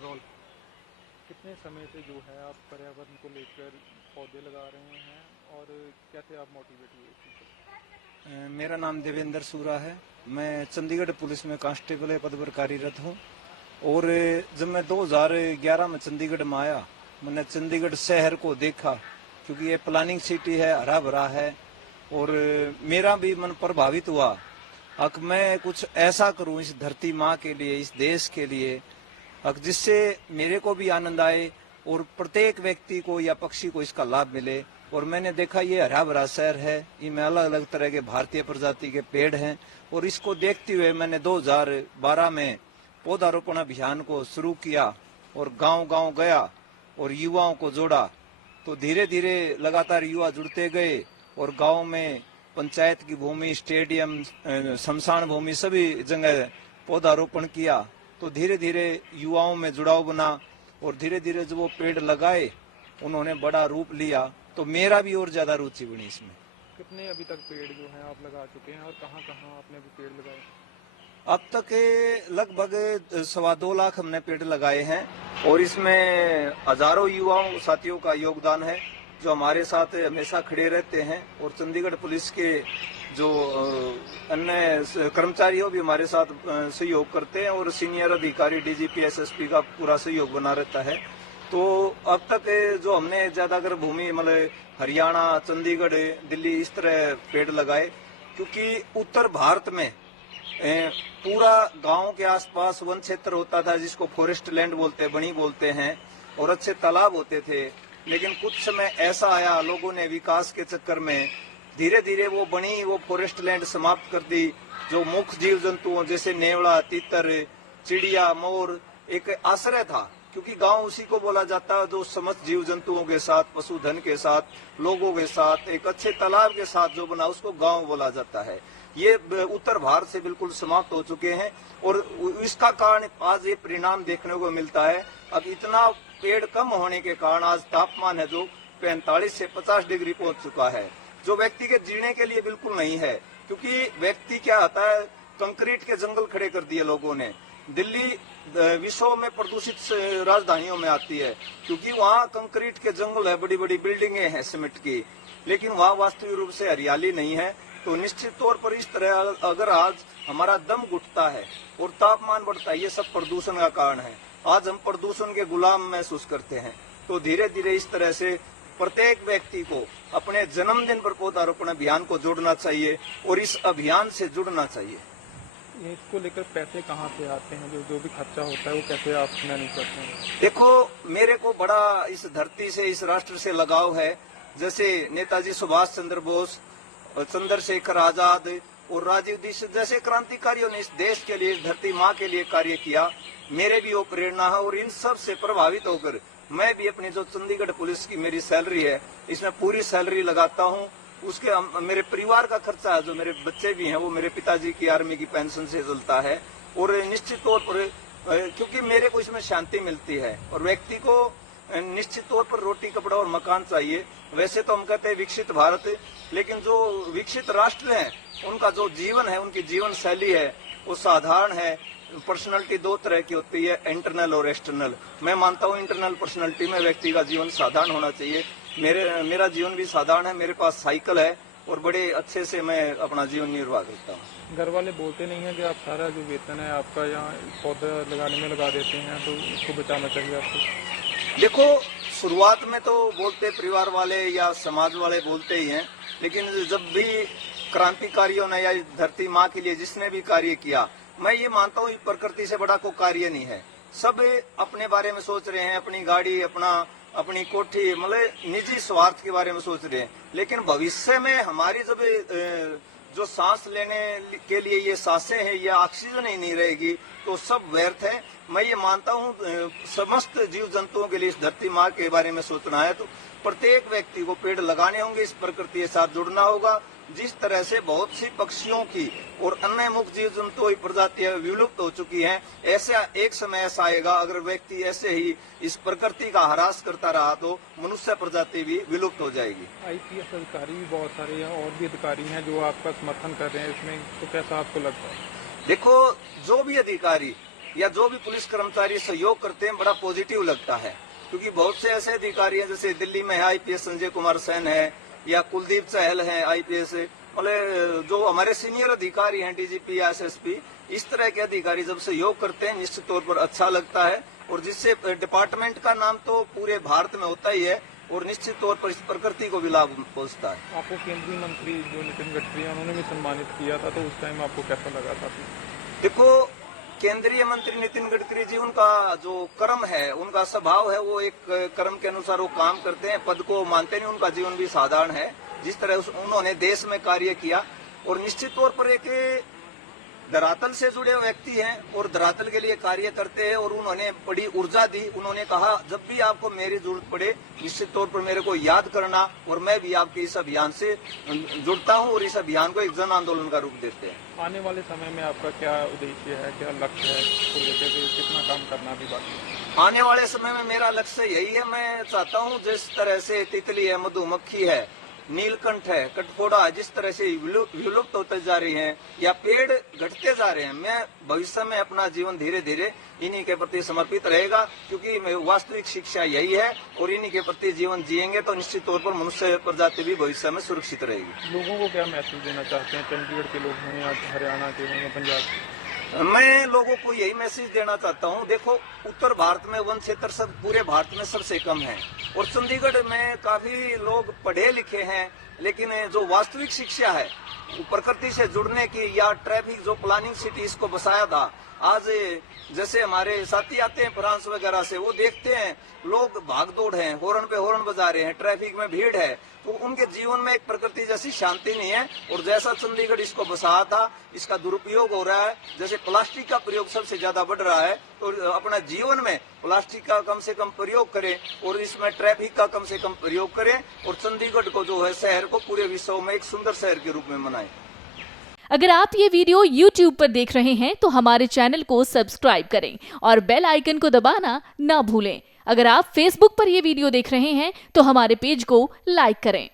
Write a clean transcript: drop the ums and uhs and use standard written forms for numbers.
Role. कितने समय से जो है आप पर्यावरण को लेकर पौधे लगा रहे हैं और कैसे आप मोटिवेट हुए इस चीज़ पर? मेरा नाम देवेंद्र सूरा है। मैं चंडीगढ़ पुलिस में कांस्टेबल पद पर कार्यरत हूँ। और जब मैं 2011 में चंडीगढ़ में आया, मैंने चंडीगढ़ शहर को देखा, क्योंकि ये प्लानिंग सिटी है, हरा भरा है। और मेरा भी मन प्रभावित हुआ कि मैं कुछ ऐसा करूं इस धरती माँ के लिए, इस देश के लिए, जिससे मेरे को भी आनंद आए और प्रत्येक व्यक्ति को या पक्षी को इसका लाभ मिले। और मैंने देखा ये हरा भरा शहर है, इनमें अलग अलग तरह के भारतीय प्रजाति के पेड़ हैं। और इसको देखते हुए मैंने 2012 में पौधारोपण अभियान को शुरू किया और गांव गांव गया और युवाओं को जोड़ा। तो धीरे धीरे लगातार युवा जुड़ते गए और गांव में पंचायत की भूमि, स्टेडियम, शमशान भूमि, सभी जगह पौधारोपण किया। तो धीरे धीरे युवाओं में जुड़ाव बना और धीरे धीरे जो वो पेड़ लगाए उन्होंने बड़ा रूप लिया। तो मेरा भी और ज्यादा रुचि बनी इसमें। कितने अभी तक पेड़ जो हैं आप लगा चुके हैं और कहाँ कहाँ आपने भी पेड़ लगाए? अब तक लगभग 2.25 लाख हमने पेड़ लगाए हैं और इसमें हजारों युवाओं साथियों का योगदान है जो हमारे साथ हमेशा खड़े रहते हैं। और चंडीगढ़ पुलिस के जो अन्य कर्मचारियों भी हमारे साथ सहयोग करते हैं और सीनियर अधिकारी डीजीपी एसएसपी का पूरा सहयोग बना रहता है। तो अब तक जो हमने ज्यादातर भूमि मतलब हरियाणा, चंडीगढ़, दिल्ली इस तरह पेड़ लगाए, क्योंकि उत्तर भारत में पूरा गांव के आसपास वन क्षेत्र होता था जिसको फॉरेस्ट लैंड बोलते, बनी बोलते हैं, और अच्छे तालाब होते थे। लेकिन कुछ समय ऐसा आया, लोगों ने विकास के चक्कर में धीरे धीरे वो बनी, वो फॉरेस्ट लैंड समाप्त कर दी। जो मुख्य जीव जंतुओं जैसे नेवला, तीतर, चिड़िया, मोर एक आश्रय था, क्योंकि गांव उसी को बोला जाता है जो समस्त जीव जंतुओं के साथ, पशुधन के साथ, लोगों के साथ, एक अच्छे तालाब के साथ जो बना उसको गांव बोला जाता है। ये उत्तर भारत से बिल्कुल समाप्त हो चुके हैं और इसका कारण आज ये परिणाम देखने को मिलता है। अब इतना पेड़ कम होने के कारण आज तापमान है जो 45 से 50 डिग्री पहुंच चुका है, जो व्यक्ति के जीने के लिए बिल्कुल नहीं है। क्योंकि व्यक्ति क्या आता है, कंक्रीट के जंगल खड़े कर दिए लोगों ने। दिल्ली विश्व में प्रदूषित राजधानियों में आती है क्योंकि वहाँ कंक्रीट के जंगल है, बड़ी बड़ी बिल्डिंगें हैं सीमेंट की, लेकिन वहाँ वास्तविक रूप से हरियाली नहीं है। तो निश्चित तौर पर इस तरह अगर आज हमारा दम घुटता है और तापमान बढ़ता है, ये सब प्रदूषण का कारण है। आज हम प्रदूषण के गुलाम महसूस करते हैं। तो धीरे धीरे इस तरह से प्रत्येक व्यक्ति को अपने जन्मदिन पर पौधारोपण अभियान को जोड़ना चाहिए और इस अभियान से जुड़ना चाहिए। इसको लेकर पैसे कहाँ से आते हैं? जो भी खर्चा होता है वो कैसे आप मैनेज करते हैं? देखो, मेरे को बड़ा इस धरती से, इस राष्ट्र से लगाव है। जैसे नेताजी सुभाष चंद्र बोस, चंद्रशेखर आजाद और राजीव दीक्षित जैसे क्रांतिकारियों ने इस देश के लिए, इस धरती माँ के लिए कार्य किया, मेरे भी वो प्रेरणा है। और इन सब से प्रभावित होकर मैं भी अपनी जो चंडीगढ़ पुलिस की मेरी सैलरी है, इसमें पूरी सैलरी लगाता हूँ। उसके मेरे परिवार का खर्चा है, जो मेरे बच्चे भी हैं, वो मेरे पिताजी की आर्मी की पेंशन से चलता है। और निश्चित तौर पर क्योंकि मेरे को इसमें शांति मिलती है और व्यक्ति को निश्चित तौर पर रोटी, कपड़ा और मकान चाहिए। वैसे तो हम कहते हैं विकसित भारत, लेकिन जो विकसित राष्ट्र हैं उनका जो जीवन है, उनकी जीवन शैली है, वो साधारण है। पर्सनालिटी दो तरह की होती है, इंटरनल और एक्सटर्नल। मैं मानता हूँ इंटरनल पर्सनालिटी में व्यक्ति का जीवन साधारण होना चाहिए। मेरा जीवन भी साधारण है। मेरे पास साइकिल है और बड़े अच्छे से मैं अपना जीवन निर्वाह करता हूँ। घर वाले बोलते नहीं है कि आप सारा जो वेतन है आपका यहाँ पौधा लगाने में लगा देते हैं, तो इसको बचाना चाहिए आपको? देखो, शुरुआत में तो बोलते परिवार वाले या समाज वाले बोलते ही हैं, लेकिन जब भी क्रांतिकारियों ने या धरती माँ के लिए जिसने भी कार्य किया, मैं ये मानता हूँ प्रकृति से बड़ा कोई कार्य नहीं है। सब अपने बारे में सोच रहे हैं, अपनी गाड़ी, अपनी कोठी, मतलब निजी स्वार्थ के बारे में सोच रहे हैं। लेकिन भविष्य में हमारी जब जो सांस लेने के लिए ये सांसें हैं, ये ऑक्सीजन ही नहीं रहेगी, तो सब व्यर्थ है। मैं ये मानता हूँ समस्त जीव जंतुओं के लिए इस धरती माँ के बारे में सोचना है तो प्रत्येक व्यक्ति को पेड़ लगाने होंगे, इस प्रकृति के साथ जुड़ना होगा। जिस तरह से बहुत सी पक्षियों की और अन्य मुख्य जीव जंतुओं की प्रजातियां विलुप्त हो चुकी हैं, ऐसे एक समय ऐसा आएगा अगर व्यक्ति ऐसे ही इस प्रकृति का ह्रास करता रहा तो मनुष्य प्रजाति भी विलुप्त हो जाएगी। आईपीएस अधिकारी भी बहुत सारे हैं और भी अधिकारी हैं जो आपका समर्थन कर रहे हैं इसमें, तो कैसा आपको लगता है? देखो, जो भी अधिकारी या जो भी पुलिस कर्मचारी सहयोग करते हैं बड़ा पॉजिटिव लगता है। क्योंकि बहुत से ऐसे अधिकारी हैं, जैसे दिल्ली में है आईपीएस संजय कुमार सेन है या कुलदीप चहल है आईपीएस, मतलब जो हमारे सीनियर अधिकारी हैं डीजीपी या एसएसपी, इस तरह के अधिकारी जब सहयोग करते हैं निश्चित तौर पर अच्छा लगता है, और जिससे डिपार्टमेंट का नाम तो पूरे भारत में होता ही है और निश्चित तौर पर इस प्रकृति को भी लाभ पहुंचता है। आपको केंद्रीय मंत्री जो नितिन गडकरी हैं उन्होंने भी सम्मानित किया था, तो उस टाइम आपको कैसा लगा था? देखो, केंद्रीय मंत्री नितिन गडकरी जी, उनका जो कर्म है, उनका स्वभाव है, वो एक कर्म के अनुसार वो काम करते हैं, पद को मानते नहीं, उनका जीवन भी साधारण है। जिस तरह उन्होंने देश में कार्य किया, और निश्चित तौर पर एक धरातल से जुड़े व्यक्ति हैं और धरातल के लिए कार्य करते हैं, और उन्होंने बड़ी ऊर्जा दी। उन्होंने कहा जब भी आपको मेरी जरूरत पड़े निश्चित तौर पर मेरे को याद करना, और मैं भी आपके इस अभियान से जुड़ता हूं, और इस अभियान को एक जन आंदोलन का रूप देते हैं। आने वाले समय में आपका क्या उद्देश्य है, क्या लक्ष्य है, इसको लेकर के कितना काम करना भी बाकी है? आने वाले समय में मेरा लक्ष्य यही है, मैं चाहता हूं जिस तरह से तितली है, मधुमक्खी है, नीलकंठ है, कटफोड़ा है, जिस तरह से विलुप्त होते जा रही हैं या पेड़ घटते जा रहे हैं, मैं भविष्य में अपना जीवन धीरे धीरे इन्हीं के प्रति समर्पित रहेगा। क्योंकि वास्तविक शिक्षा यही है, और इन्हीं के प्रति जीवन जिएंगे तो निश्चित तौर पर मनुष्य प्रजाति भी भविष्य में सुरक्षित रहेगी। लोगों को क्या मैसेज देना चाहते हैं, चंडीगढ़ के लोग हैं या हरियाणा के हों या पंजाब के? मैं लोगों को यही मैसेज देना चाहता हूं, देखो उत्तर भारत में वन क्षेत्र सब पूरे भारत में सबसे कम है, और चंडीगढ़ में काफी लोग पढ़े लिखे हैं, लेकिन जो वास्तविक शिक्षा है प्रकृति से जुड़ने की या ट्रैफिक जो प्लानिंग सिटी इसको बसाया था, आज जैसे हमारे साथी आते हैं फ्रांस वगैरह से, वो देखते हैं लोग भाग दौड़ है, हॉर्न पे हॉर्न बजा रहे हैं, ट्रैफिक में भीड़ है, तो उनके जीवन में एक प्रकृति जैसी शांति नहीं है। और जैसा चंडीगढ़ इसको बसाया था, इसका दुरुपयोग हो रहा है। जैसे प्लास्टिक का प्रयोग सबसे ज्यादा बढ़ रहा है, तो अपना जीवन में प्लास्टिक का कम से कम प्रयोग करें, और इसमें ट्रैफिक का कम से कम प्रयोग करें, और चंडीगढ़ को जो है शहर को पूरे विश्व में एक सुंदर शहर के रूप में मनाएं। अगर आप ये वीडियो YouTube पर देख रहे हैं तो हमारे चैनल को सब्सक्राइब करें और बेल आइकन को दबाना ना भूलें। अगर आप Facebook पर ये वीडियो देख रहे हैं तो हमारे पेज को लाइक करें।